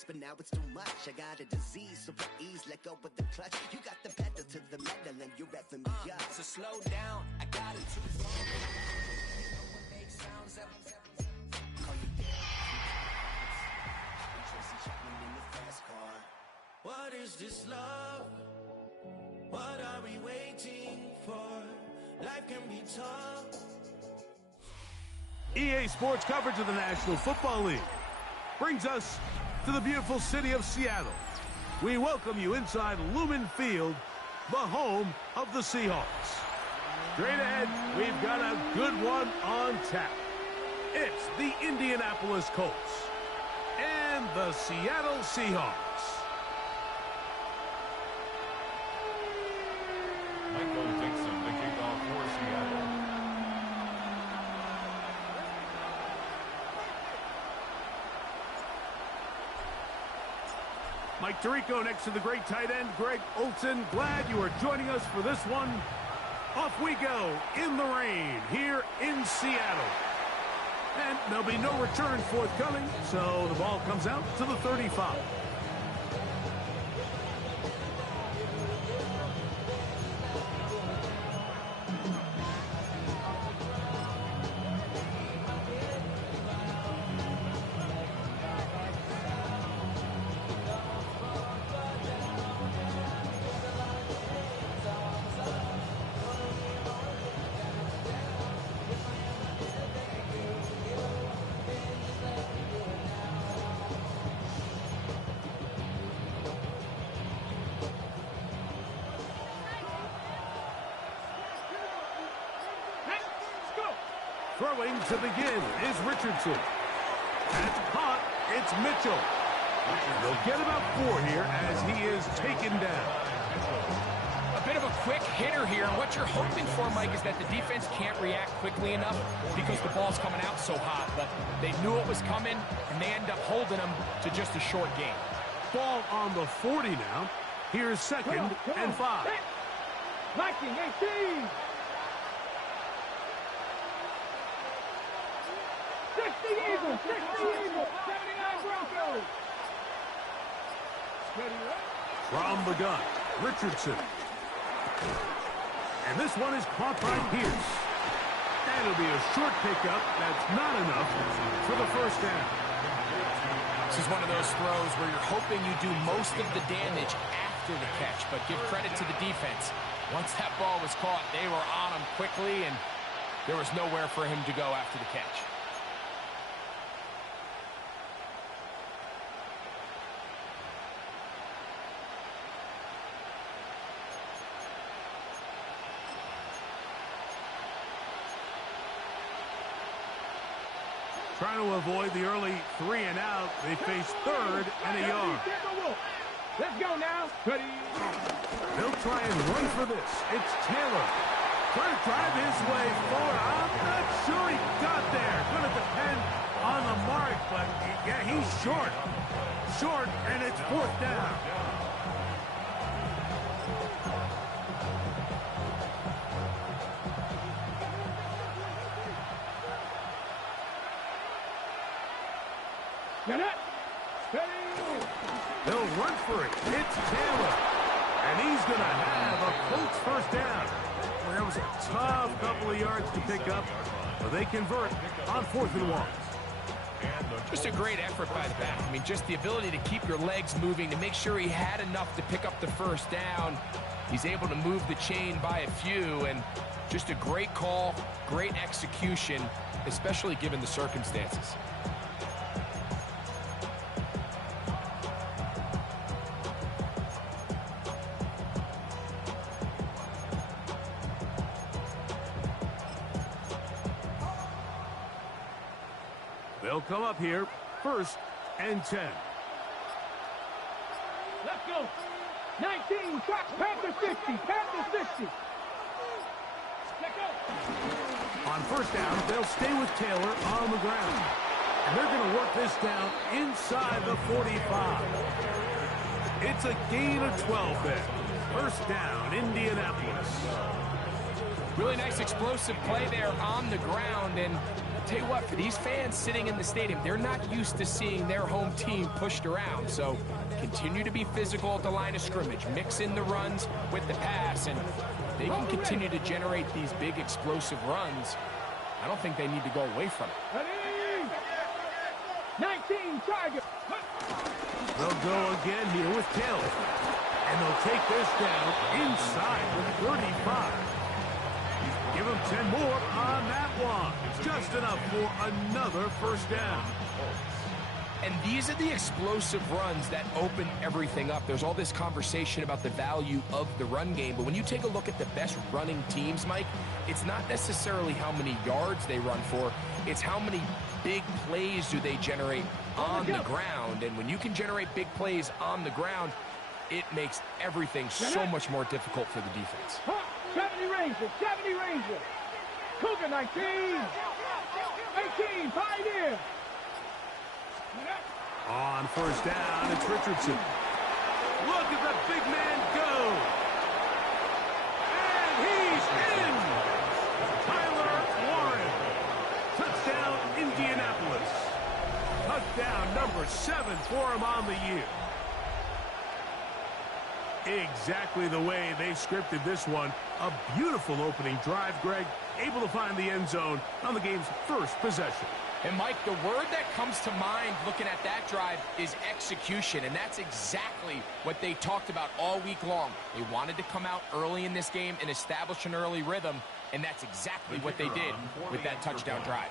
first, but now it's too much. I got a disease, so please let go with the clutch. You got the pedal to the metal and you're revving me up. So slow down, I got it too far. You know what makes sounds up. Call you down. Tracy Chapman in the fast car. What is this love? What are we waiting for? Life can be tough. EA Sports coverage of the National Football League brings us to the beautiful city of Seattle. We welcome you inside Lumen Field, the home of the Seahawks. Straight ahead, we've got a good one on tap. It's the Indianapolis Colts and the Seattle Seahawks. Mike Tirico next to the great tight end, Greg Olsen. Glad you are joining us for this one. Off we go in the rain here in Seattle. And there'll be no return forthcoming, so the ball comes out to the 35. Throwing to begin is Richardson. That's caught. It's Mitchell. They'll get about 4 here as he is taken down. A bit of a quick hitter here. And what you're hoping for, Mike, is that the defense can't react quickly enough because the ball's coming out so hot. But they knew it was coming, and they end up holding them to just a short game. Ball on the 40 now. Here's second and 5. Viking 18. 60 Eagles, 60 Eagles, 79 Broncos. From the gun, Richardson. And this one is caught by Pierce. And it'll be a short pickup. That's not enough for the first down. This is one of those throws where you're hoping you do most of the damage after the catch, but give credit to the defense. Once that ball was caught, they were on him quickly, and there was nowhere for him to go after the catch. Trying to avoid the early 3 and out. They face 3rd and a yard. Let's go now. They'll try and run for this. It's Taylor. Trying to drive his way forward. I'm not sure he got there. Going to depend on the mark, but yeah, he's short. Short, and it's 4th down. They'll run for it. It's Taylor. And he's going to have a Colts first down. Well, that was a tough couple of yards to pick up, but they convert on 4th and 1. Just a great effort by the back. I mean, just the ability to keep your legs moving to make sure he had enough to pick up the first down. He's able to move the chain by a few, and just a great call, great execution, especially given the circumstances. They'll come up here, 1st and 10. Let's go. 19, Panther 50, Panther 50. Let's go. On 1st down, they'll stay with Taylor on the ground. And they're going to work this down inside the 45. It's a gain of 12 there. 1st down, Indianapolis. Really nice explosive play there on the ground, and tell you what, for these fans sitting in the stadium, they're not used to seeing their home team pushed around. So continue to be physical at the line of scrimmage. Mix in the runs with the pass, and they can continue to generate these big explosive runs. I don't think they need to go away from it. Ready? 19, target. They'll go again here with Taylor. And they'll take this down inside the 35. Give them 10 more on that one. It's just enough for another first down. And these are the explosive runs that open everything up. There's all this conversation about the value of the run game, but when you take a look at the best running teams, Mike, it's not necessarily how many yards they run for, it's how many big plays do they generate on the ground. And when you can generate big plays on the ground, it makes everything so much more difficult for the defense. 70 Rangers, 70 Rangers. Cougar 19, 18, Pioneer. On first down, it's Richardson. Look at the big man go. And he's in. Tyler Warren. Touchdown, Indianapolis. Touchdown number 7 for him on the year. Exactly the way they scripted this one. A beautiful opening drive, Greg. Able to find the end zone on the game's first possession. And, Mike, the word that comes to mind looking at that drive is execution, and that's exactly what they talked about all week long. They wanted to come out early in this game and establish an early rhythm, and that's exactly what they did with that touchdown drive.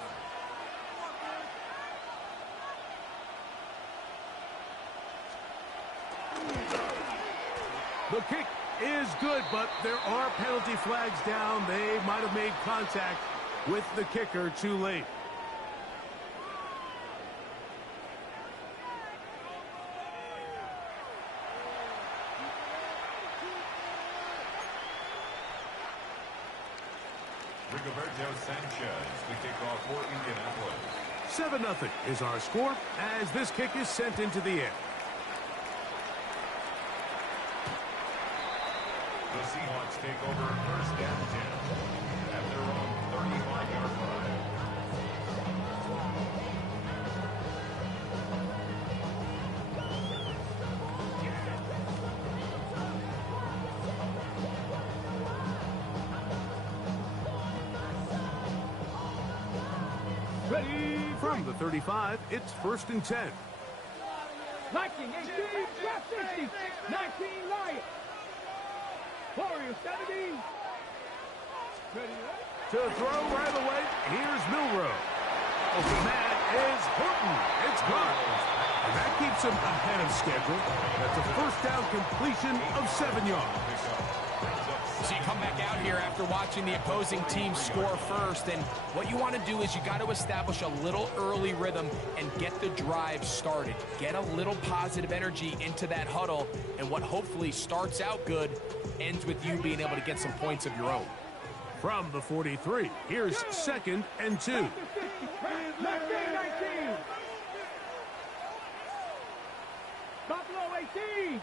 The kick is good, but there are penalty flags down. They might have made contact with the kicker too late. Rigoberto Sanchez, the kickoff for Indianapolis. 7-0 is our score as this kick is sent into the air. The Seahawks take over first down 10 at their own 35-yard line. Ready from the 35, it's first and 10. Viking 18, left 60, 19 Lions. Warriors 70. Ready? To throw right away, here's Milrow. Open man is Horton. It's caught. And that keeps him ahead of schedule. That's a first down completion of 7 yards. So you come back out here after watching the opposing team score first, and what you want to do is you got to establish a little early rhythm and get the drive started. Get a little positive energy into that huddle, and what hopefully starts out good ends with you being able to get some points of your own. From the 43, here's second and 2. 19. Buffalo 18.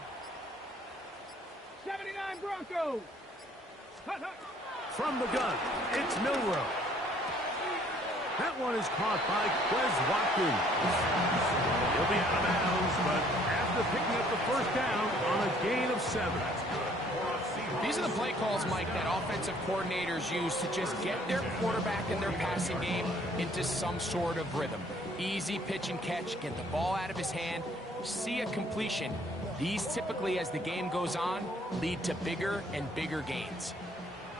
79 Broncos. From the gun, it's Milrow. That one is caught by Quez Watkins. He'll be out of bounds, but after picking up the first down on a gain of 7. These are the play calls, Mike, that offensive coordinators use to just get their quarterback and their passing game into some sort of rhythm. Easy pitch and catch, get the ball out of his hand, see a completion. These typically, as the game goes on, lead to bigger and bigger gains.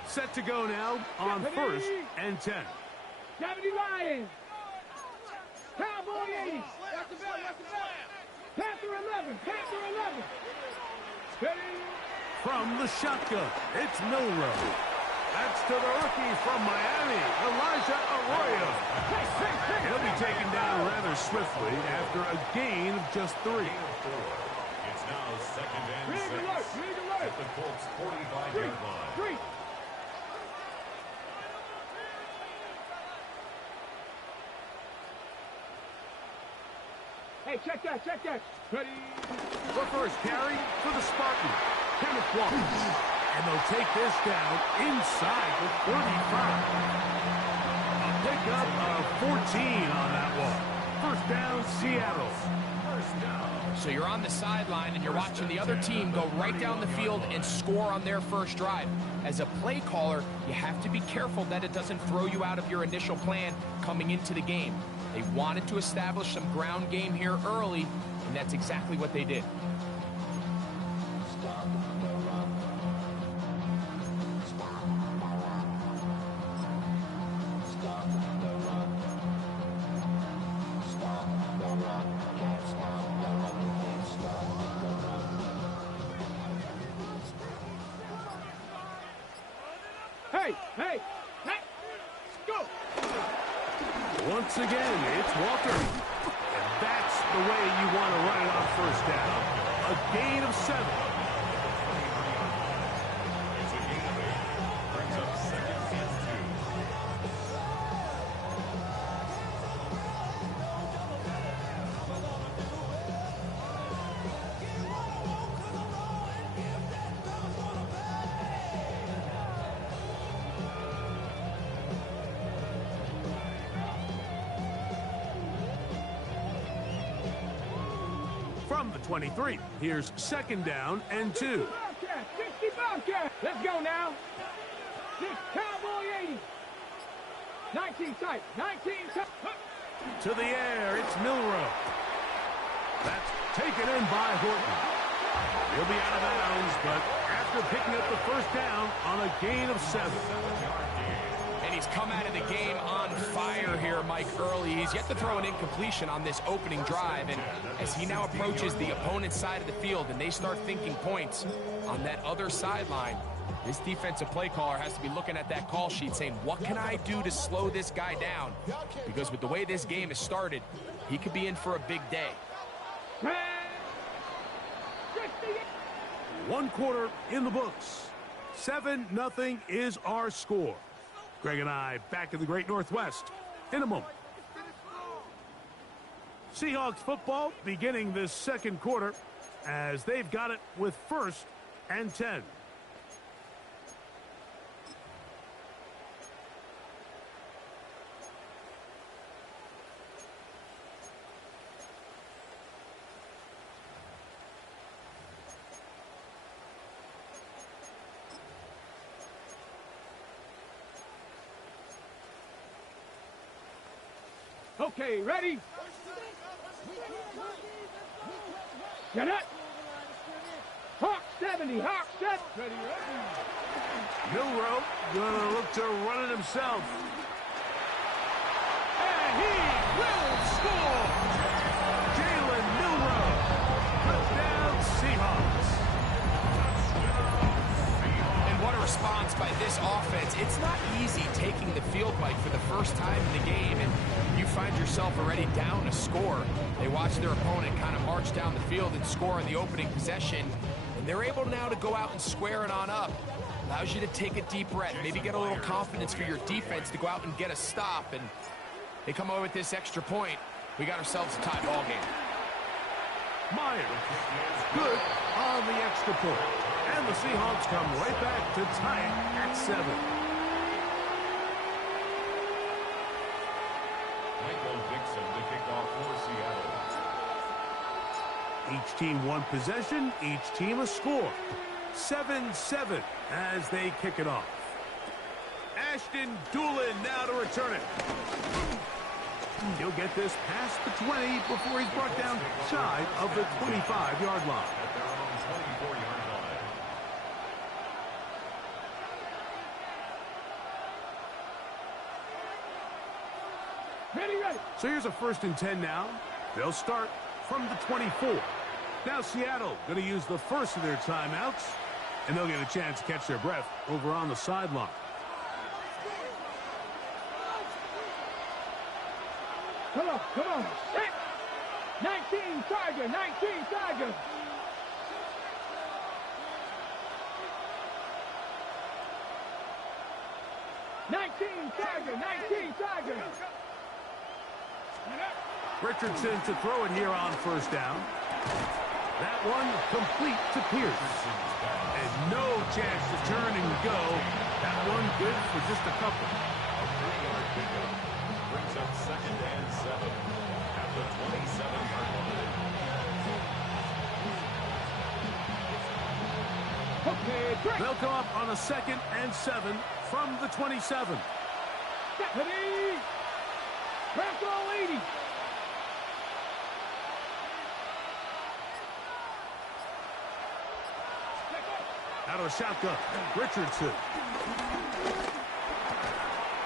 Set to go now on first and 10. 70 Lions. Cowboy 80. That's the bell. Panther 11. Panther 11. Ready? From the shotgun, it's Milrow. That's to the rookie from Miami, Elijah Arroyo. He'll be taken down rather swiftly after a gain of just 3. It's now second and 6 at the Colts 45-yard line. Hey, check that. Ready? The first carry for the Spartan, Tmfl. And they'll take this down inside the 35. A Pickup of 14 on that one. First down, Seattle. So you're on the sideline and you're watching the other team go right down the field and score on their first drive. As a play caller, you have to be careful that it doesn't throw you out of your initial plan coming into the game. They wanted to establish some ground game here early, and that's exactly what they did. Hey, go! Once again, it's Walker. And that's the way you want to run it on first down. A gain of 7. It's a gain of 8. Brings up second and 2. From the 23, here's second down and 2. Bobcat, 60 Bobcat. Let's go now. 6 Cowboy 80. 19 tight, 19 tight. To the air, it's Milrow. That's taken in by Horton. He'll be out of bounds, but after picking up the first down on a gain of 7. And he's come out of the game on fire here, Mike, early. He's yet to throw an incompletion on this opening drive. And as he now approaches the opponent's side of the field and they start thinking points on that other sideline, this defensive play caller has to be looking at that call sheet saying, what can I do to slow this guy down? Because with the way this game has started, he could be in for a big day. 1 quarter in the books. 7-0 is our score. Greg and I back in the Great Northwest in a moment. Seahawks football beginning this second quarter as they've got it with 1st and 10. Okay, ready? Get it! Hawk 70, Hawk 70. Ready, ready. Milrow gonna look to run it himself. And he will score! Jalen Milrow. Touchdown Seahawks. And what a response by this offense. It's not easy taking the field, Mike, for the first time in the game, and you find yourself already down a score. They watch their opponent kind of march down the field and score in the opening possession, and they're able now to go out and square it on up. Allows you to take a deep breath, maybe get a little confidence for your defense to go out and get a stop, and they come away with this extra point. We got ourselves a tie ball game. Myers, good on the extra point. And the Seahawks come right back to tie it at 7. Michael Dixon to kick off for Seattle. Each team one possession, each team a score. 7-7 as they kick it off. Ashton Doolin now to return it. He'll get this past the 20 before he's brought down shy of the 25-yard line. At their own 24-yard line. Ready, ready. So here's a 1st and 10 now. They'll start from the 24. Now Seattle going to use the first of their timeouts, and they'll get a chance to catch their breath over on the sideline. Come on, come on. 19 Tiger, 19 Tiger. Tiger. Richardson to throw it here on 1st down. That one complete to Pierce. And no chance to turn and go. That one good for just a couple. pickup. Brings up 2nd and 7 at the 27-yard line. They'll come up on a 2nd and 7 from the 27. Stephanie! Crackle 80! Out of a shotgun, Richardson.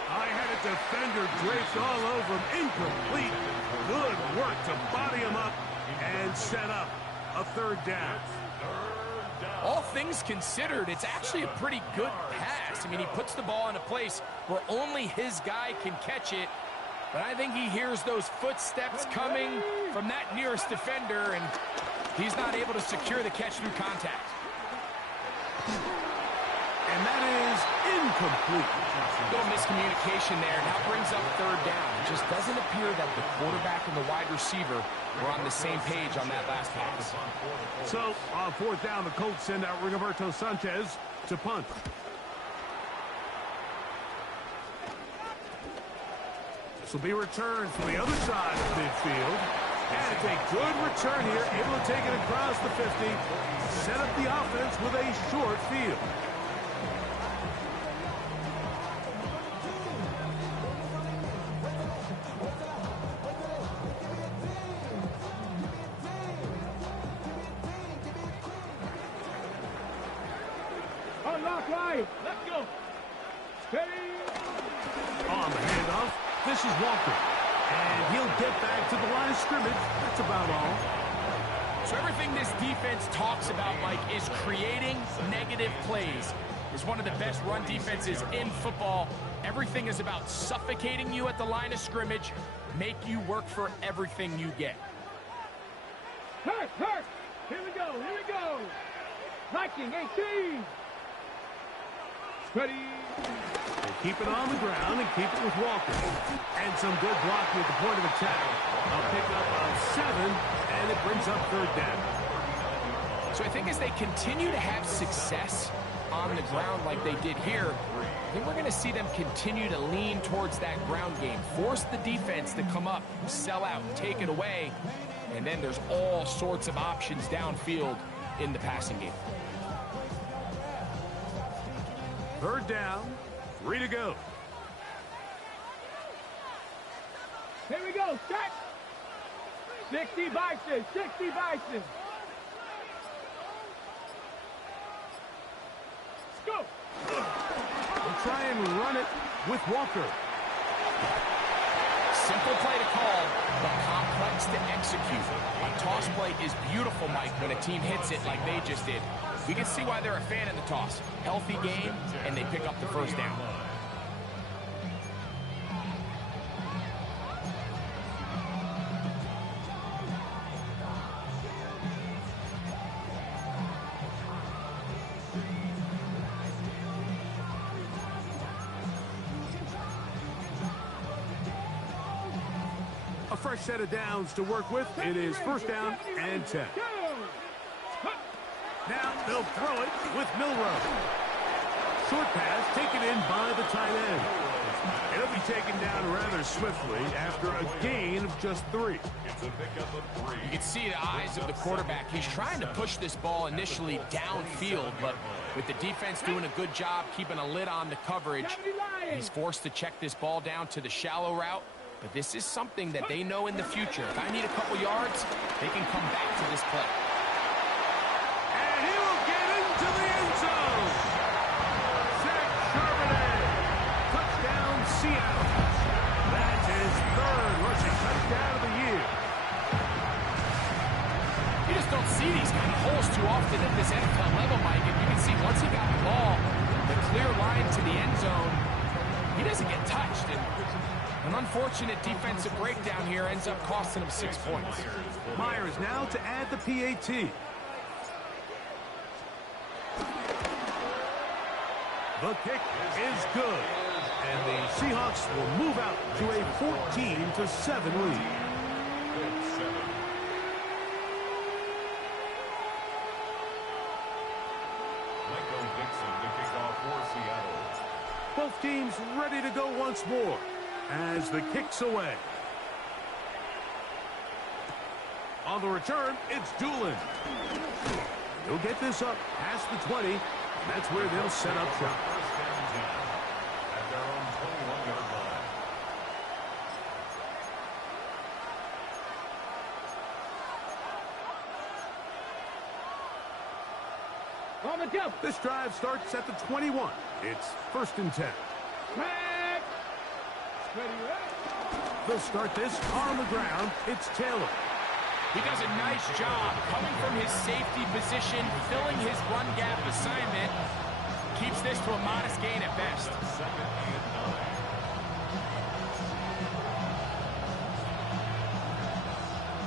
I had a defender draped all over him. Incomplete. Good work to body him up and set up a 3rd down. All things considered, it's actually a pretty good pass. I mean, he puts the ball in a place where only his guy can catch it. But I think he hears those footsteps coming from that nearest defender, and he's not able to secure the catch through contact. And that is incomplete. Little miscommunication there. Now brings up 3rd down. It just doesn't appear that the quarterback and the wide receiver were on the same page on that last pass. So, on 4th down, the Colts send out Rigoberto Sanchez to punt. This will be returned from the other side of midfield. And it's a good return here, able to take it across the 50, set up the offense with a short field. Unlock line! Let's go! Steady! On the handoff, this is Walker. And he'll get back to the line of scrimmage. That's about all. So everything this defense talks about, Mike, is creating negative plays. It's one of the best run defenses in football. Everything is about suffocating you at the line of scrimmage, make you work for everything you get. Hurt! Here we go! Viking 18! Ready! They keep it on the ground and keep it with Walker. And some good blocking at the point of attack. A pickup of 7, and it brings up 3rd down. So I think as they continue to have success on the ground like they did here, I think we're going to see them continue to lean towards that ground game. Force the defense to come up, sell out, take it away. And then there's all sorts of options downfield in the passing game. 3rd down, 3 to go. Here we go, set! 60 Bison! Let's go! We'll try and run it with Walker. Simple play to call, but complex to execute. A toss play is beautiful, Mike, when a team hits it like they just did. We can see why they're a fan of the toss. Healthy game, and they pick up the 1st down. A fresh set of downs to work with. It is 1st down and 10. Now they'll throw it with Milrow. Short pass taken in by the tight end. It'll be taken down rather swiftly after a gain of just 3. It's a pickup of 3. You can see the eyes of the quarterback. He's trying to push this ball initially downfield, but with the defense doing a good job keeping a lid on the coverage, he's forced to check this ball down to the shallow route. But this is something that they know in the future. If I need a couple yards, they can come back to this play. And he will get into the end zone. Zach Charbonnet. Touchdown, Seattle. That's his 3rd rushing touchdown of the year. You just don't see these kind of holes too often at this NFL level, Mike. And you can see once he got the ball, the clear line to the end zone, he doesn't get touched. And an unfortunate defensive breakdown here ends up costing him 6 points. Myers now to add the PAT. The kick is good. And the Seahawks will move out to a 14-7 lead. Dixon to kick off for Seattle. Both teams ready to go once more. as the kick's away. On the return, it's Doolin. He'll get this up past the 20, and that's where they'll set up shop. First and 10 at their own 21-yard line. On the jump. This drive starts at the 21. It's first and 10. Back. Ready, ready. They'll start this on the ground. It's Taylor. He does a nice job coming from his safety position, filling his run gap assignment. Keeps this to a modest gain at best. Second and 9.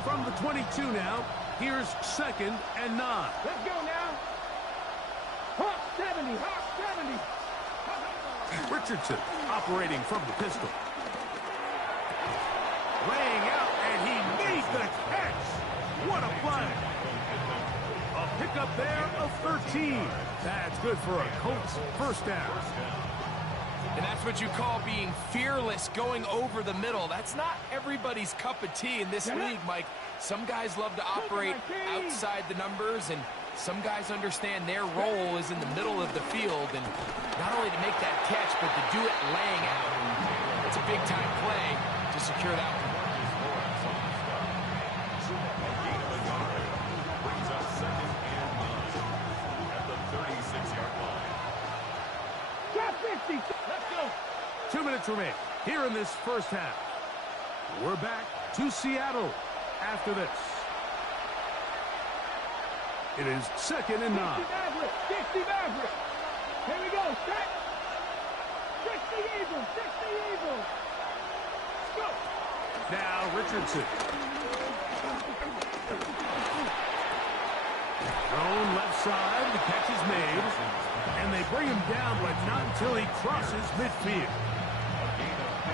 From the 22 now, here's second and 9. Let's go now. Hawk 70, Hawk 70. Richardson operating from the pistol. Laying out, and he made the catch. What a play. A pickup there of 13. That's good for a Colts first down. And that's what you call being fearless, going over the middle. That's not everybody's cup of tea in this league, Mike. Some guys love to operate outside the numbers, and some guys understand their role is in the middle of the field, and not only to make that catch, but to do it laying out. It's a big-time play to secure that one. Brings up second and 9 at the 36-yard line. Drop 50. Let's go. 2 minutes remain here in this first half. We're back to Seattle after this. It is second and 9. 60 Maverick. Here we go. Set. 60 Eagles. 60 Eagles. Let's go. Now Richardson. Thrown left side. The catch is made. And they bring him down, but not until he crosses midfield.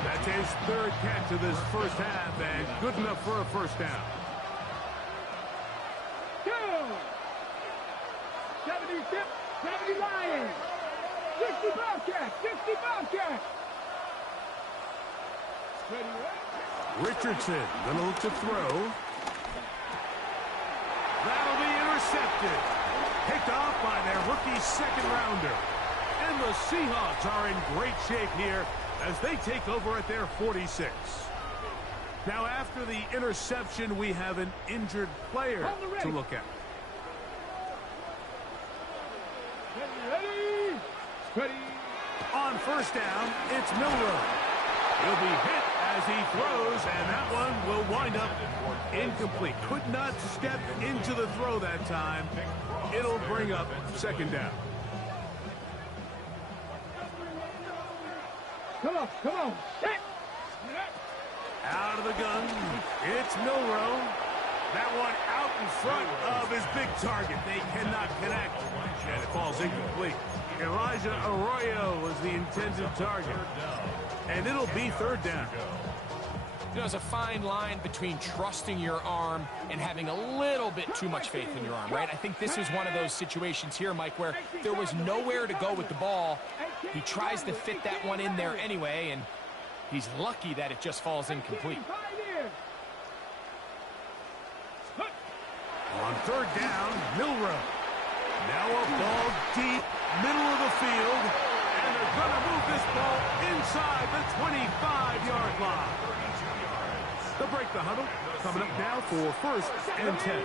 That's his third catch of this first half, and good enough for a first down. 70 tip, 70 Lions. 60 Bobcats, 60 Bobcats. Ready, ready. Richardson gonna look to throw. That'll be intercepted. Picked off by their rookie second rounder. And the Seahawks are in great shape here as they take over at their 46. Now after the interception, we have an injured player to look at. Ready, ready. On first down, it's Milroe. He'll be hit as he throws, and that one will wind up incomplete. Could not step into the throw that time. It'll bring up second down. Come on, come on. Set. Out of the gun, it's Milroe. That one out in front of his big target. They cannot connect, and it falls incomplete. Elijah Arroyo was the intended target, and it'll be third down. You know, there's a fine line between trusting your arm and having a little bit too much faith in your arm, right? I think this is one of those situations here, Mike, where there was nowhere to go with the ball. He tries to fit that one in there anyway, and he's lucky that it just falls incomplete. On third down, Milroe. Now a ball deep, middle of the field, and they're going to move this ball inside the 25-yard line. They'll break the huddle. Coming up now for first and 10.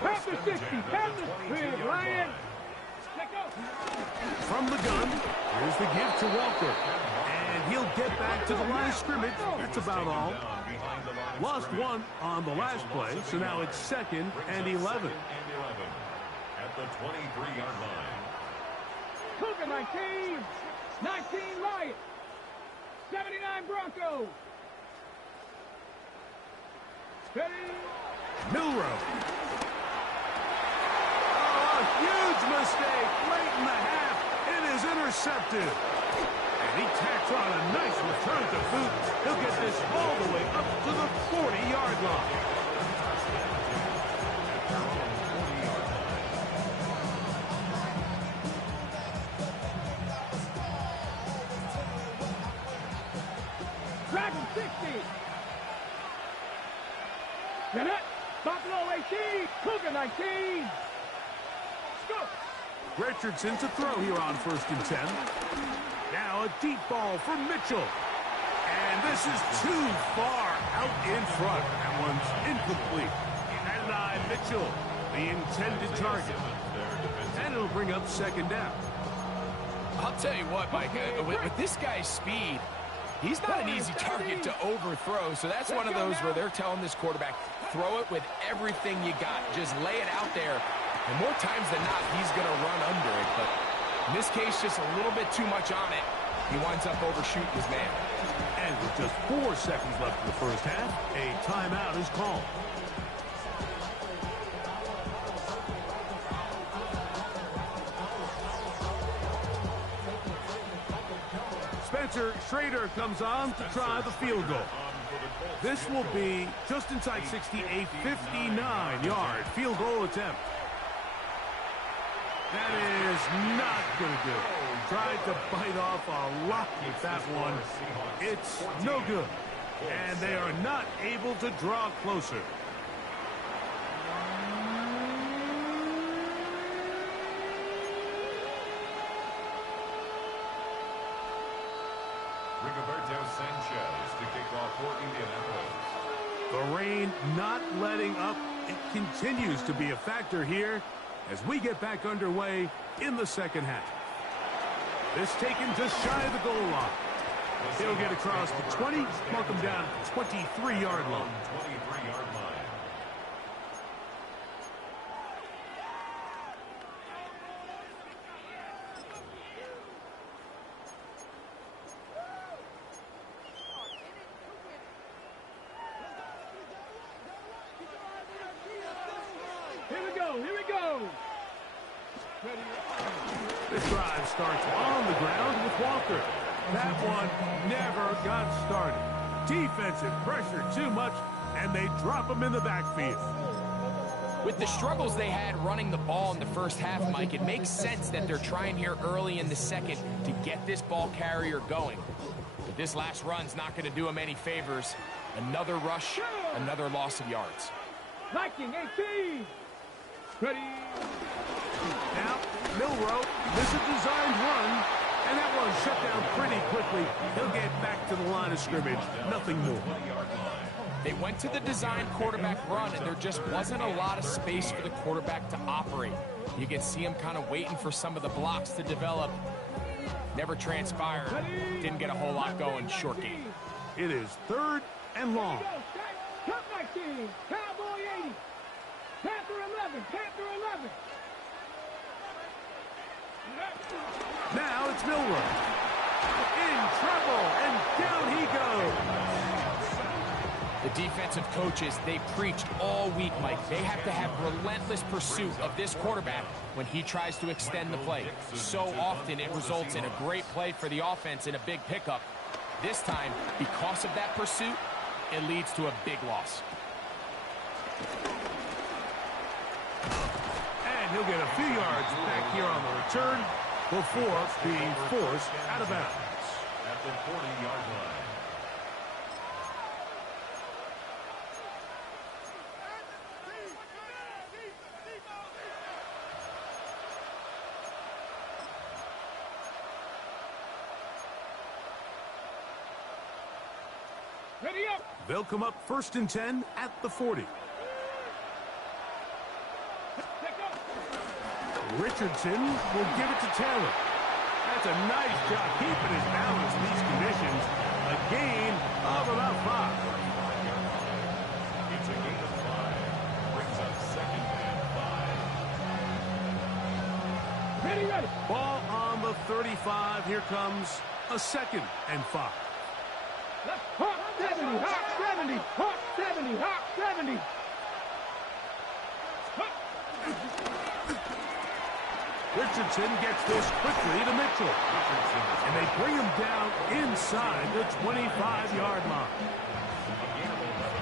Past the 60, past the 3, Ryan. From the gun, here's the give to Walker. And he'll get back to the line of scrimmage. That's about all. Lost one on the last play, so now it's second and 11. At the 23-yard line. Cougar 19, 19 Lions, 79 Broncos. Ready? Milroe. Oh, a huge mistake late in the half. It is intercepted. And he tacks on a nice return to boot. He'll get this all the way up to the 40-yard line. 19. Go. Richardson to throw here on 1st and 10. Now a deep ball for Mitchell. And this is too far out in front. That one's incomplete. And Mitchell, the intended target. And it'll bring up 2nd down. I'll tell you what, Mike, with this guy's speed, he's not an easy target to overthrow. So that's one of those where they're telling this quarterback, throw it with everything you got. Just lay it out there. And more times than not, he's going to run under it. But in this case, just a little bit too much on it. He winds up overshooting his man. And with just 4 seconds left in the first half, a timeout is called. Spencer Schrader comes on to try the field goal. This will be just inside 60, a 59-yard field goal attempt. That is not going to do it. Tried to bite off a lot with that one. It's no good. And they are not able to draw closer. Rigoberto Sanchez to kick off for Indianapolis. The rain not letting up. It continues to be a factor here as we get back underway in the second half. This taken just shy of the goal line. He'll get across the 20, mark him down at the 23-yard line. 23-yard line. Here we go. This drive starts on the ground with Walker. That one never got started. Defensive pressure too much, and they drop him in the backfield. With the struggles they had running the ball in the first half, Mike, it makes sense that they're trying here early in the second to get this ball carrier going. But this last run's not going to do him any favors. Another rush, another loss of yards. Viking 18. Ready. Now, Milroe, this is a designed run, and that one shut down pretty quickly. He'll get back to the line of scrimmage, nothing more. They went to the design quarterback run, and there just wasn't a lot of space for the quarterback to operate. You can see him kind of waiting for some of the blocks to develop. Never transpired. Didn't get a whole lot going. Short game. It is 3rd and long. Top 19. Cowboy 80. Panther 11. Panther 11. Now it's Milroe. In trouble, and down he goes. The defensive coaches, they preached all week, Mike. They have to have relentless pursuit of this quarterback when he tries to extend the play. So often it results in a great play for the offense and a big pickup. This time, because of that pursuit, it leads to a big loss. And he'll get a few yards back here on the return before being forced out of bounds. At the 40-yard line. Ready up. They'll come up 1st and 10 at the 40. Richardson will give it to Taylor. That's a nice job keeping his balance in these conditions. A gain of about 5. It's a gain of 5. Brings up 2nd and 5. Ready. Ball on the 35. Here comes a 2nd and 5. Hawk 70. Hawk 70. Hawk 70. Hawk 70. Richardson gets this quickly to Mitchell. And they bring him down inside the 25-yard line.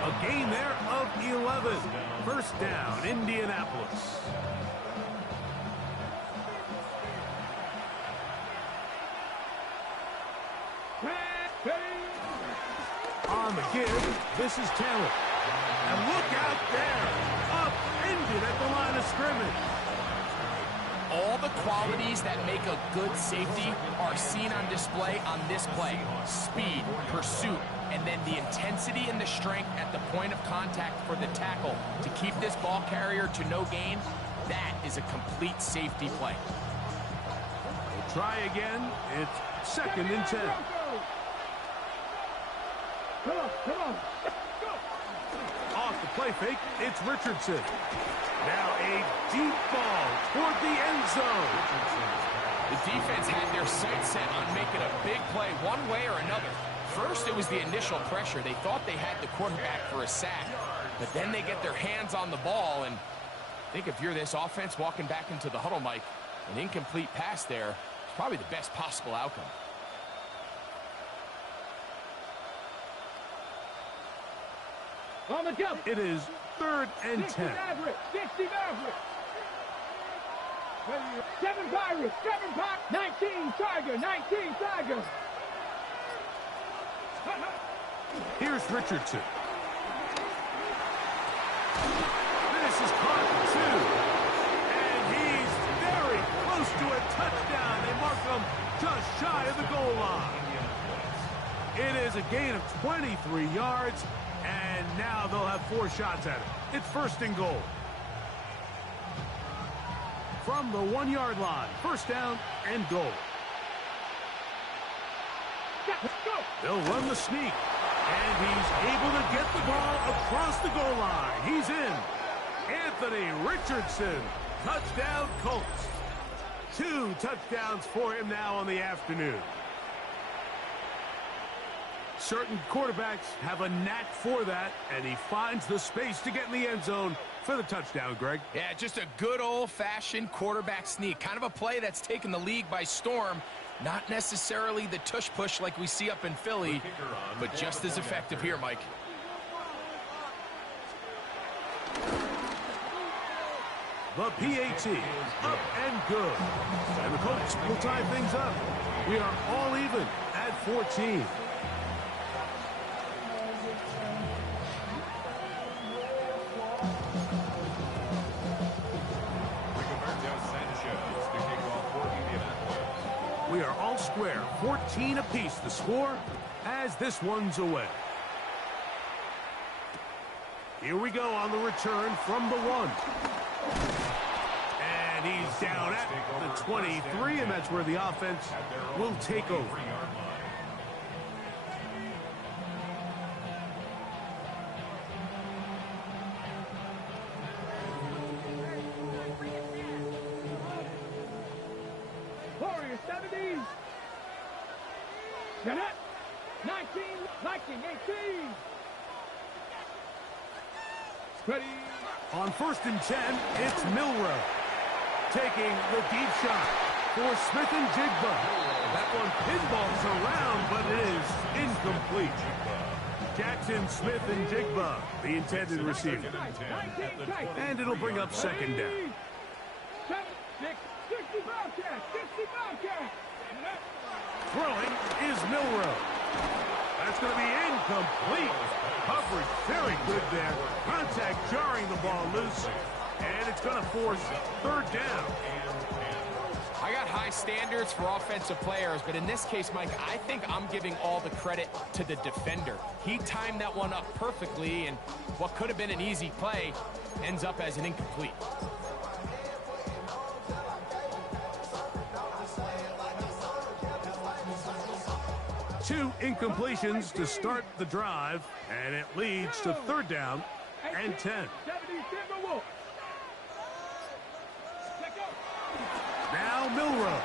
A gain there of 11. 1st down, Indianapolis. On the give, this is Taylor. And look out there. Up ended at the line of scrimmage. All the qualities that make a good safety are seen on display on this play. Speed, pursuit, and then the intensity and the strength at the point of contact for the tackle to keep this ball carrier to no gain. That is a complete safety play. We'll try again. It's 2nd and 10. Come on. Go. Off the play fake, it's Richardson. Now a deep ball toward the end zone. The defense had their sights set on making a big play one way or another. First, it was the initial pressure. They thought they had the quarterback for a sack, but then they get their hands on the ball, and I think if you're this offense walking back into the huddle, Mike, an incomplete pass there is probably the best possible outcome. On the jump. It is 3rd and 10. 60 Maverick. 7 Pirates. 19 Tiger. Here's Richardson. This is caught 2. And he's very close to a touchdown. They mark him just shy of the goal line. It is a gain of 23 yards. And now they'll have 4 shots at it. It's 1st and goal. From the 1-yard line, 1st down and goal. They'll run the sneak. And he's able to get the ball across the goal line. He's in. Anthony Richardson. Touchdown, Colts. 2 touchdowns for him now on the afternoon. Certain quarterbacks have a knack for that, and he finds the space to get in the end zone for the touchdown, Greg. Yeah, just a good old-fashioned quarterback sneak. Kind of a play that's taken the league by storm. Not necessarily the tush-push like we see up in Philly, but just as effective here, Mike. The PAT, up and good. And the Colts will tie things up. We are all even at 14. We are all square, 14 apiece the score as this one's away. Here we go on the return from the 1. And he's down at the 23, and that's where the offense will take over. Warriors 70s. Get it. 19, 18. Ready. On 1st and 10, it's Milrow taking the deep shot for Smith and Jigba. That one pinballs around, but it is incomplete. Jackson, Smith, and Jigba, the intended receiver. And it'll bring up 2nd down. 60 Bobcat. Throwing is Milrow. That's going to be incomplete. Coverage very good there. Contact jarring the ball loose. And it's going to force 3rd down. I got high standards for offensive players, but in this case, Mike, I think I'm giving all the credit to the defender. He timed that one up perfectly, and what could have been an easy play ends up as an incomplete. Two incompletions to start the drive, and it leads to 3rd down and 10. Now Milrow.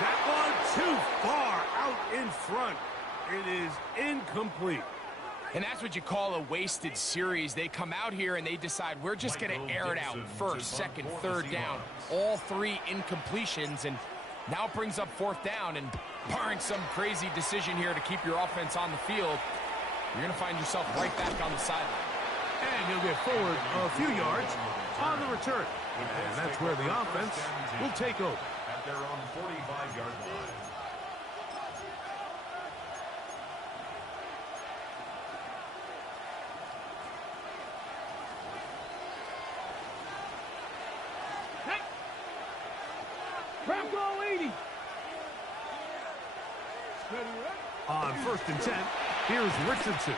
That one too far out in front. It is incomplete. And that's what you call a wasted series. They come out here and they decide we're just going to air it out. 1st, 2nd, 3rd down. All 3 incompletions, and now it brings up 4th down, and barring some crazy decision here to keep your offense on the field, you're going to find yourself right back on the sideline. And he'll get forward a few yards on the return. And that's where the offense will take over. At their own 45-yard line. On 1st and 10, here's Richardson.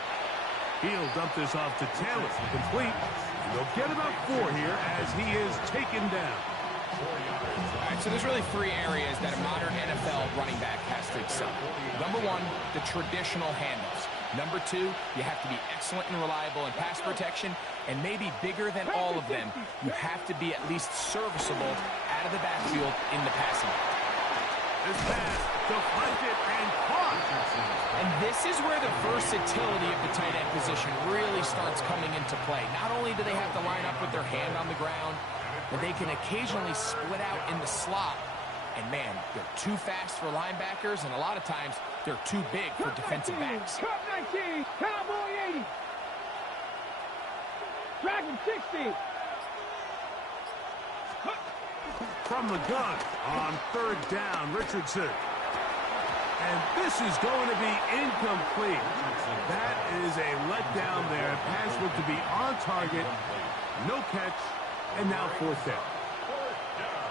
He'll dump this off to Taylor. Complete. And they'll get about 4 here as he is taken down. All right, so there's really 3 areas that a modern NFL running back has to excel. Number 1, the traditional handoffs. Number 2, you have to be excellent and reliable in pass protection. And maybe bigger than all of them, you have to be at least serviceable out of the backfield in the passing game. This pass deflected and caught. And this is where the versatility of the tight end position really starts coming into play. Not only do they have to line up with their hand on the ground, but they can occasionally split out in the slot. And man, they're too fast for linebackers, and a lot of times they're too big for defensive backs. Cut 19, Cowboy 80. Dragon 60. From the gun on 3rd down, Richardson. And this is going to be incomplete. That is a letdown there. Pass looked to be on target. No catch. And now 4th down.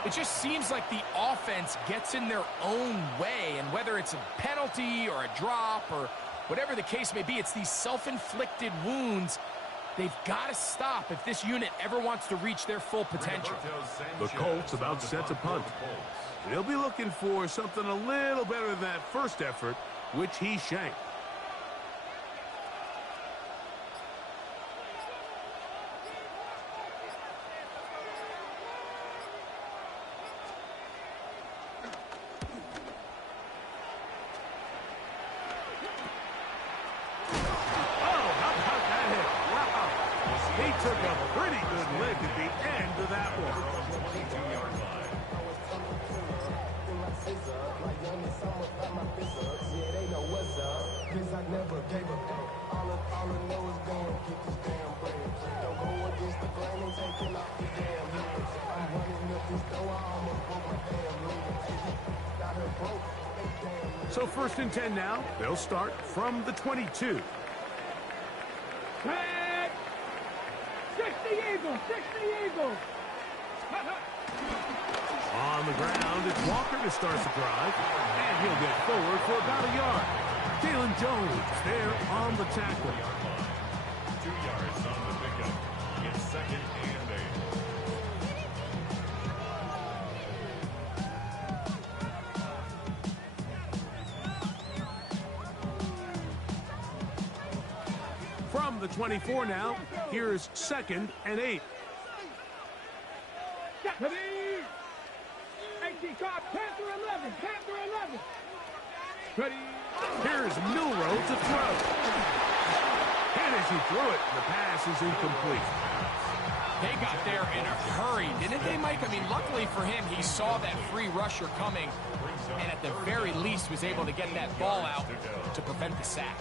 It just seems like the offense gets in their own way. And whether it's a penalty or a drop or whatever the case may be, it's these self-inflicted wounds. They've got to stop if this unit ever wants to reach their full potential. The Colts about set to punt. They'll be looking for something a little better than that first effort, which he shanked. He took a pretty good lick at the end of that one. So 1st and 10 now. They'll start from the 22. 60 Eagles, 60 Eagles. On the ground, it's Walker to start the drive. And he'll get forward for about a yard. Jalen Jones there on the tackle. 2 yards on the pickup. It's 2nd and 8. From the 24 now, here's 2nd and 8. 18 card, Panther 11, Panther 11. Ready. Here's Milrow to throw. And as he threw it, the pass is incomplete. They got there in a hurry, didn't they, Mike? I mean, luckily for him, he saw that free rusher coming, and at the very least was able to get that ball out to prevent the sack.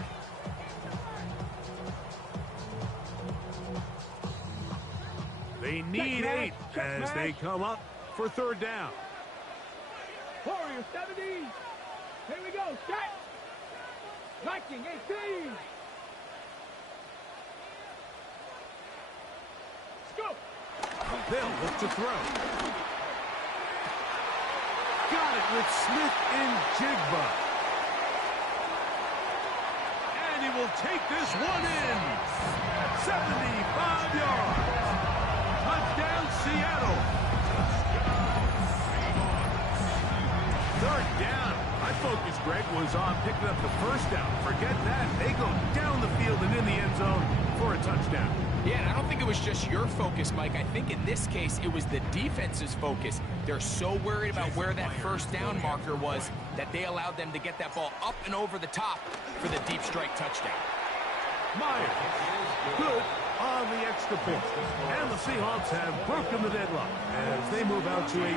They need 8 as they come up for 3rd down. Warrior 70. Here we go. Set. Viking 18. Let's go. They'll look to throw. Got it with Smith and Jigba. And he will take this one in. 75 yards. Touchdown, Seattle. 3rd down. My focus, Greg, was on picking up the 1st down. Forget that. They go down the field and in the end zone for a touchdown. Yeah, and I don't think it was just your focus, Mike. I think in this case, it was the defense's focus. They're so worried about where that 1st down marker was that they allowed them to get that ball up and over the top for the deep strike touchdown. Myers, good on the extra point. And the Seahawks have broken the deadlock as they move out to a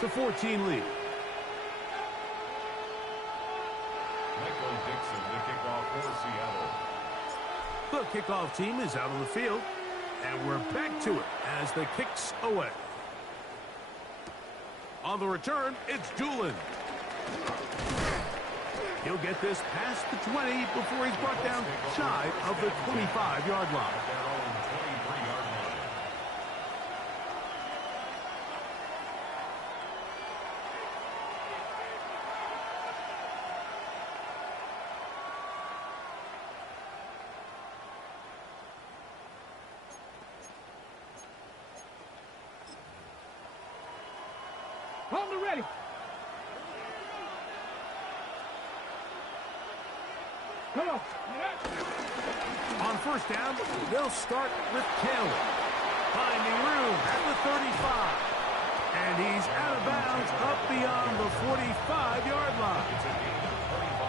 21-14 lead. Michael Dixon, the kickoff for Seattle. The kickoff team is out on the field, and we're back to it as the kick's away. On the return, it's Doolin. He'll get this past the 20 before he's brought down shy of the 25-yard line. Hold it ready. Come on. On first down, they'll start with Taylor. Finding room at the 35. And he's out of bounds up beyond the 45-yard line.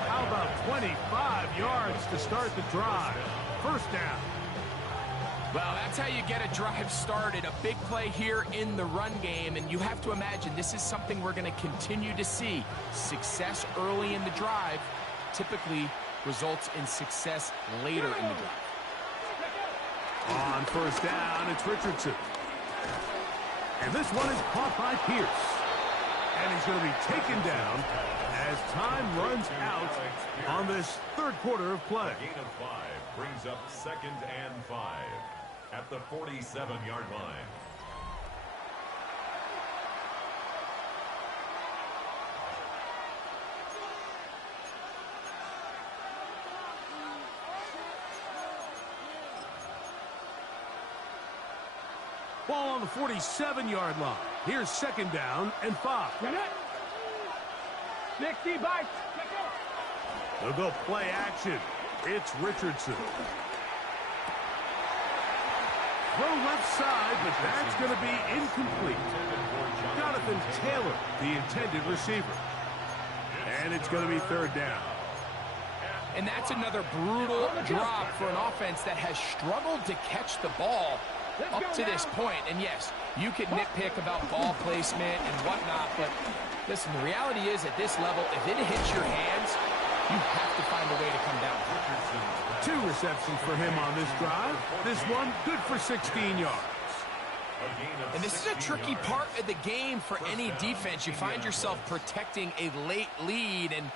How about 25 yards to start the drive? First down. Well, that's how you get a drive started. A big play here in the run game, and you have to imagine this is something we're going to continue to see. Success early in the drive typically results in success later in the drive. On first down, it's Richardson. And this one is caught by Pierce. And he's going to be taken down as time runs out on this third quarter of play. A gain of 5 brings up 2nd and 5 at the 47-yard line. Ball on the 47-yard line. Here's 2nd down and 5. 60 bites. They'll go play action. It's Richardson. Throw left side, but that's going to be incomplete. Jonathan Taylor, the intended receiver. And it's going to be 3rd down. And that's another brutal drop for an offense that has struggled to catch the ball up to this point. And yes, you could nitpick about ball placement and whatnot, but listen, the reality is at this level, if it hits your hands, you have to find a way to come down. 2 receptions for him on this drive. This one good for 16 yards. And this is a tricky part of the game for any defense. You find yourself protecting a late lead, and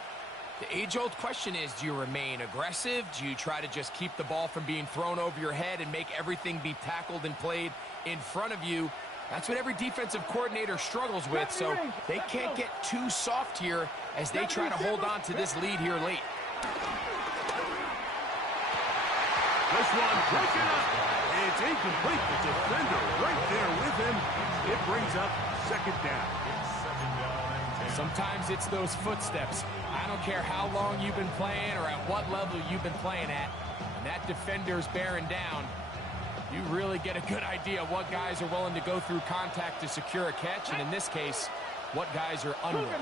the age-old question is, do you remain aggressive? Do you try to just keep the ball from being thrown over your head and make everything be tackled and played in front of you? That's what every defensive coordinator struggles with, so they can't get too soft here as they try to hold on to this lead here late. This one broken up. It's incomplete. The defender right there with him. It brings up 2nd down. Sometimes it's those footsteps. I don't care how long you've been playing or at what level you've been playing at, and that defender's bearing down. You really get a good idea of what guys are willing to go through contact to secure a catch, and in this case, what guys are unwilling.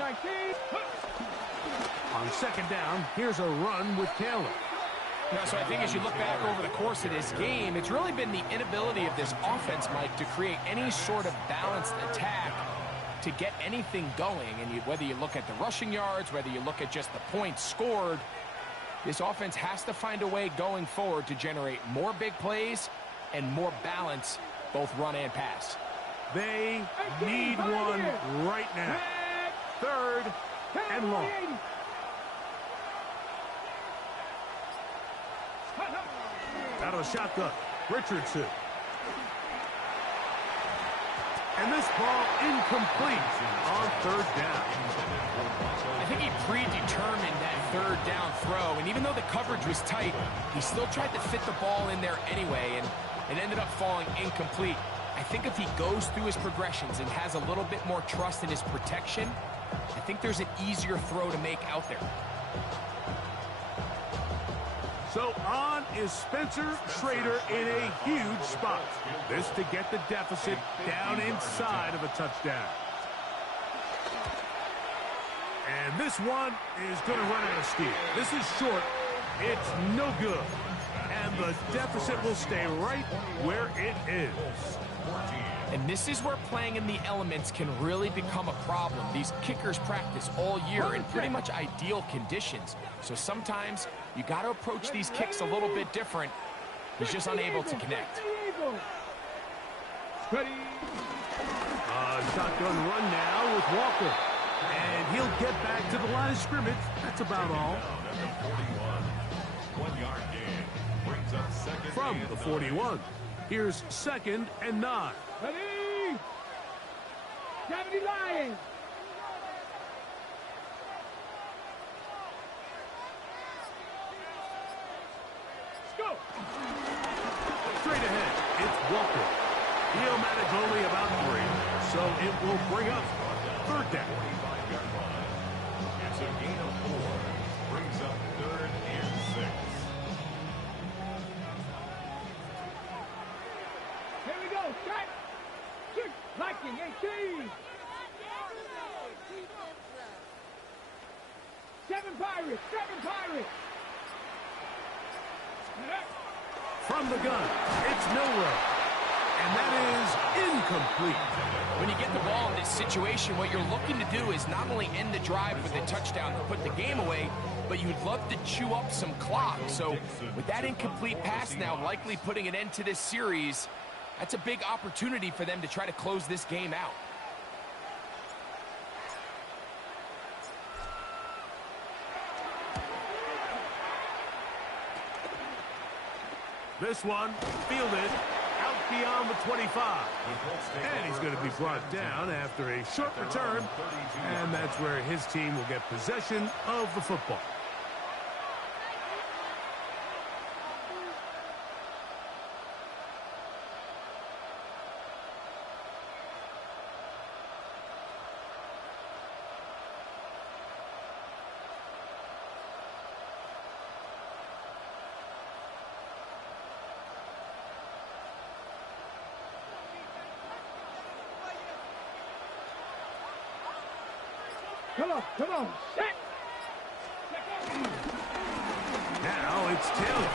On 2nd down, here's a run with Taylor. So I think as you look back over the course of this game, it's really been the inability of this offense, Mike, to create any sort of balanced attack to get anything going. And whether you look at the rushing yards, whether you look at just the points scored, this offense has to find a way going forward to generate more big plays and more balance, both run and pass. They need one right now. 3rd and long. Out of a shotgun, Richardson. And this ball incomplete on 3rd down. I think he predetermined that 3rd down throw, and even though the coverage was tight, he still tried to fit the ball in there anyway, and it ended up falling incomplete. I think if he goes through his progressions and has a little bit more trust in his protection, I think there's an easier throw to make out there. So on is Spencer Schrader in a huge spot. This to get the deficit down inside of a touchdown. And this one is going to run out of steam. This is short. It's no good. And the deficit will stay right where it is. And this is where playing in the elements can really become a problem. These kickers practice all year in pretty much ideal conditions. So sometimes you got to approach these kicks a little bit different. He's just unable to connect. Shotgun run now with Walker. And he'll get back to the line of scrimmage. That's about all. From the 41, here's 2nd and 9. Ready? 70 Lions. Let's go. Straight ahead, it's Walker. He'll manage only about 3, so it will bring up third down. 45-yard line. It's a gain of 4. Brings up 3rd and 6. Here we go. Shot. Six. Liking 18. 7 Pirates. 7 Pirates. From the gun, it's Milrow. And that is incomplete. When you get the ball in this situation, what you're looking to do is not only end the drive with a touchdown to put the game away, but you'd love to chew up some clock. So with that incomplete pass now likely putting an end to this series, that's a big opportunity for them to try to close this game out. This one fielded out beyond the 25. And he's going to be brought down after a short return. And that's where his team will get possession of the football. Come on, set. Now it's Taylor.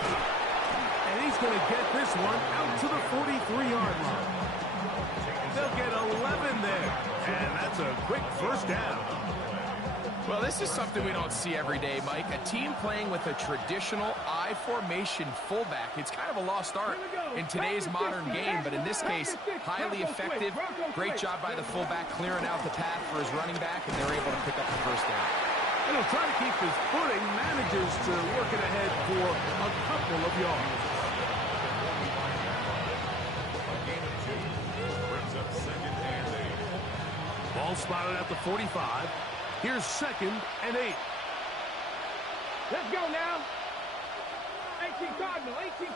And he's going to get this one out to the 43-yard line. They'll get 11 there. And that's a quick first down. Well, this is something we don't see every day, Mike. A team playing with a traditional I formation fullback. It's kind of a lost art in today's modern game, but in this case, highly effective. Great job by the fullback clearing out the path for his running back, and they're able to pick up the first down. And he'll try to keep his footing, manages to work it ahead for a couple of yards. A gain of 2. Brings up 2nd and 8. Ball spotted at the 45. Here's 2nd and 8. Let's go now. 18 Cardinal, 18.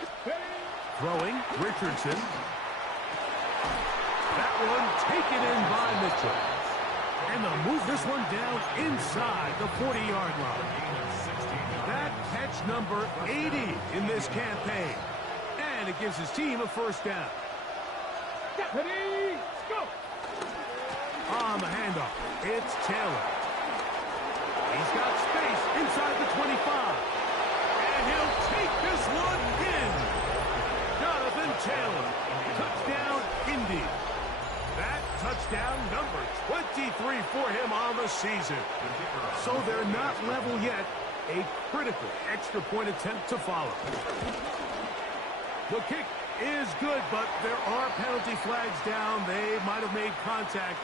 Throwing, Richardson. That one taken in by Mitchell. And they'll move this one down inside the 40-yard line. That catch number 80 in this campaign. And it gives his team a first down. Deputy, go. On the handoff, it's Taylor. He's got space inside the 25. And he'll take this one in. Jonathan Taylor. Touchdown, Indy. That touchdown number 23 for him on the season. So they're not level yet. A critical extra point attempt to follow. The kick is good, but there are penalty flags down. They might have made contact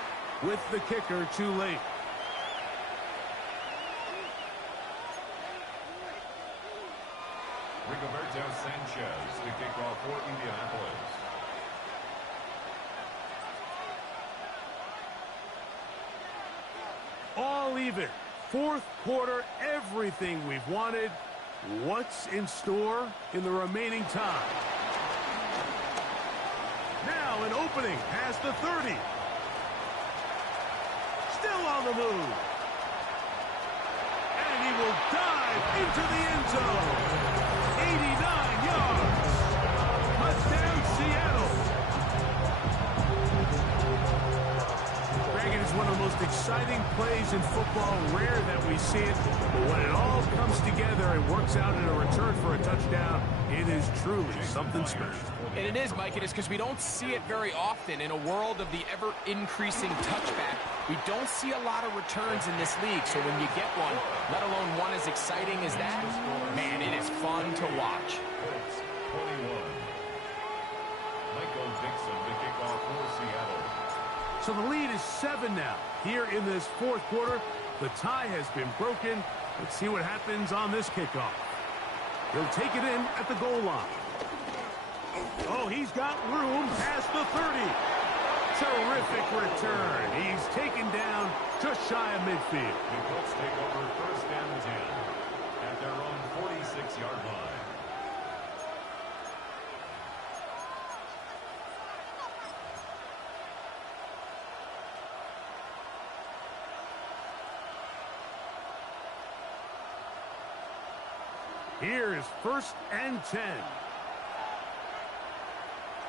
with the kicker too late. Rigoberto Sanchez to kick off for Indianapolis. All even. Fourth quarter, everything we've wanted. What's in store in the remaining time? Now an opening past the 30. Still on the move. And he will dive into the end zone. 89 yards. Touchdown, Seattle. Greg, it is one of the most exciting plays in football. Rare that we see it. But when it all comes together and works out in a return for a touchdown, it is truly something special. And it is, Mike. It is because we don't see it very often in a world of the ever-increasing touchback. We don't see a lot of returns in this league. So when you get one, let alone one as exciting as that, man, it is fun to watch. Colts 21. Michael Dixon to kick off for Seattle. So the lead is 7 now. Here in this fourth quarter, the tie has been broken. Let's see what happens on this kickoff. He'll take it in at the goal line. Oh, he's got room past the 30. Terrific return. He's taken down just shy of midfield. The Colts take over 1st and 10 at their own 46-yard line. Here is 1st and 10.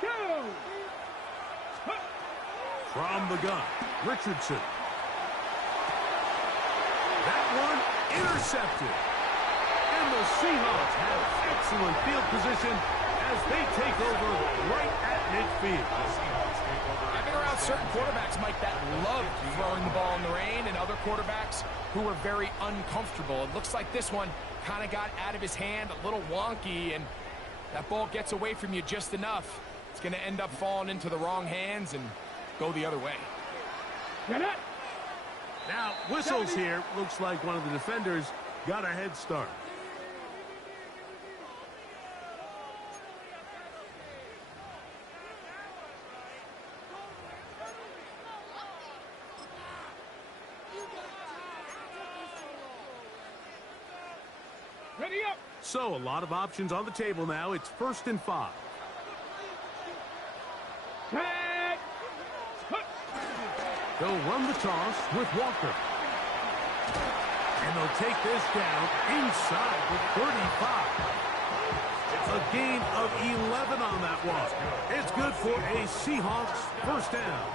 Go! From the gun, Richardson. That one intercepted. And the Seahawks have excellent field position as they take over right at midfield. I've been around certain quarterbacks, Mike, that love throwing the ball in the rain, and other quarterbacks who were very uncomfortable. It looks like this one kind of got out of his hand, a little wonky, and that ball gets away from you just enough. It's going to end up falling into the wrong hands and go the other way. Get it! Now, whistles here. Looks like one of the defenders got a head start. Ready up! So, a lot of options on the table now. It's 1st and 5. Tag! They'll run the toss with Walker. And they'll take this down inside the 35. A gain of 11 on that one. It's good for a Seahawks 1st down.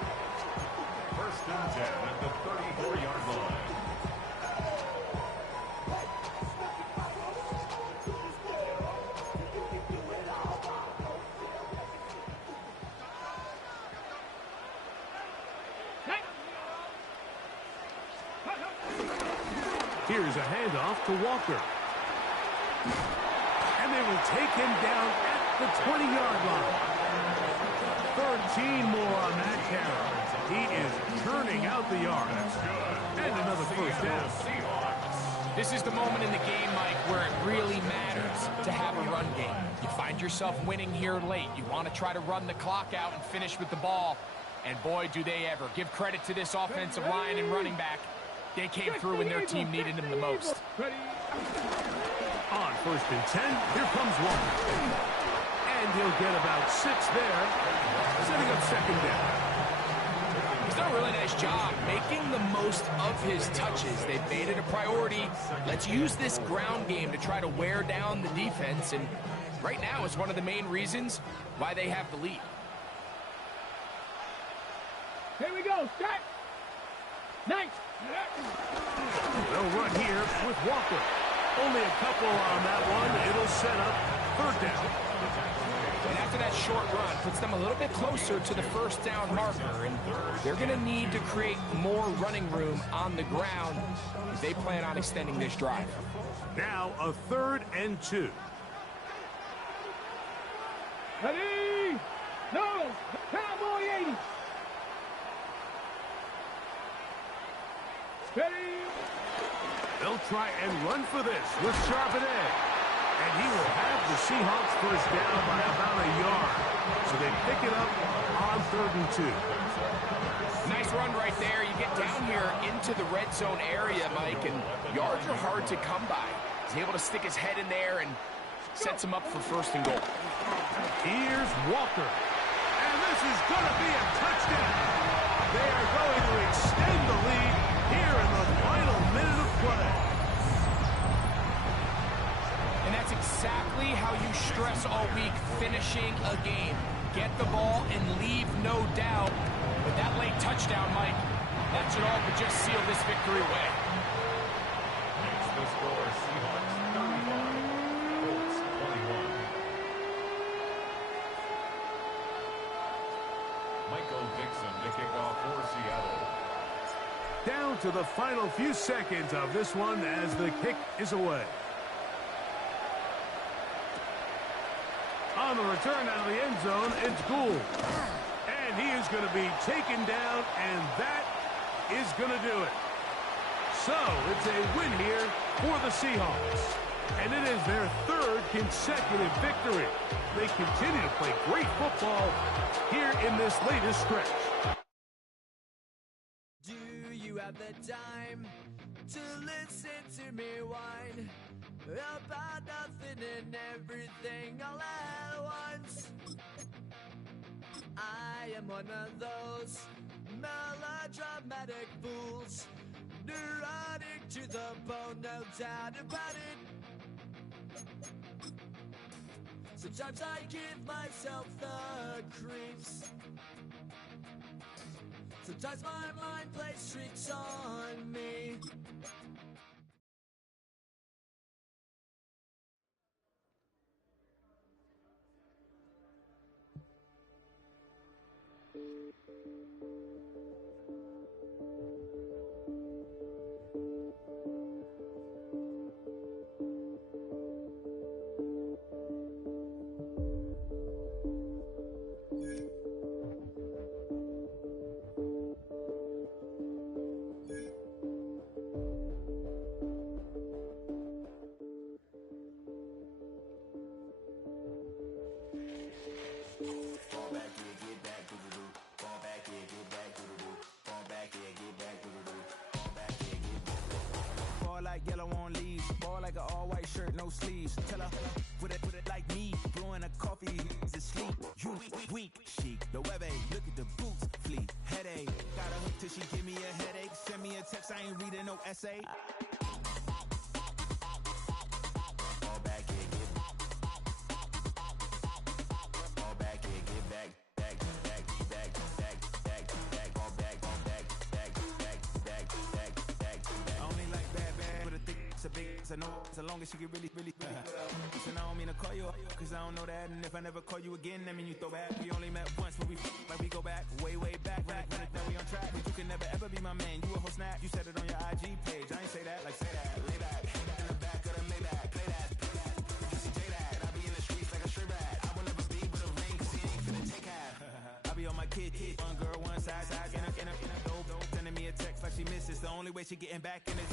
1st and 10 at the 34-yard line. Here's a handoff to Walker. And they will take him down at the 20-yard line. 13 more on that carry. He is turning out the yards. And another 1st down. This is the moment in the game, Mike, where it really matters to have a run game. You find yourself winning here late. You want to try to run the clock out and finish with the ball. And boy, do they ever. Give credit to this offensive line and running back. They came through when their team needed him the most. On 1st and 10, here comes Walker. And he'll get about 6 there, setting up 2nd down. He's done a really nice job making the most of his touches. They've made it a priority. Let's use this ground game to try to wear down the defense. And right now, it's one of the main reasons why they have the lead. Here we go, start! Nice! They'll run here with Walker. Only a couple on that one. It'll set up 3rd down. And after that short run, puts them a little bit closer to the 1st down marker. And they're going to need to create more running room on the ground if they plan on extending this drive. Now a 3rd and 2. Ready? No! Cowboy 80! Ready? They'll try and run for this with Charbonnet. And he will have the Seahawks 1st down by about a yard. So they pick it up on 3rd and 2. Nice run right there. You get down here into the red zone area, Mike, and yards are hard to come by. He's able to stick his head in there and sets him up for 1st and goal. Here's Walker. And this is going to be a touchdown. They are going to extend the lead here in the final minute of play. And that's exactly how you stress all week, finishing a game. Get the ball and leave no doubt. But that late touchdown, Mike, that should all but just seal this victory away. Makes the score Seahawks 35, Colts 21. Michael Dixon to kick off for Seattle. Down to the final few seconds of this one as the kick is away. On the return out of the end zone, it's Gould. And he is going to be taken down, and that is going to do it. So, it's a win here for the Seahawks. And it is their 3rd consecutive victory. They continue to play great football here in this latest stretch. Do you have the time to listen to me whine about nothing and everything all at once? I am one of those melodramatic fools, neurotic to the bone, no doubt about it. Sometimes I give myself the creeps. Sometimes my mind plays tricks on me. Like yellow on leaves, ball like an all-white shirt, no sleeves. Tell her, put it like me, blowing a coffee, he's asleep. You weak, chic, the web look at the boots, fleet, headache. Got a hook till she give me a headache. Send me a text, I ain't reading no essay. Fall back and get fall back and get back. It's a big, it's a no, so long as she get really Listen, I don't mean to call you up, cause I don't know that. And if I never call you again, that mean you throw back. We only met once, but we go back, way back. When now we on track, but you can never ever be my man. You a whole snap, you said it on your IG page. I ain't say that, like say that, lay back. In the back of the Maybach, play that. You see J that, I be in the streets like a stray rat. I will never be with a ring, cause he ain't finna take half. I be on my kid, one girl, one side, in a dope, sending me a text like she misses. The only way she getting back in it.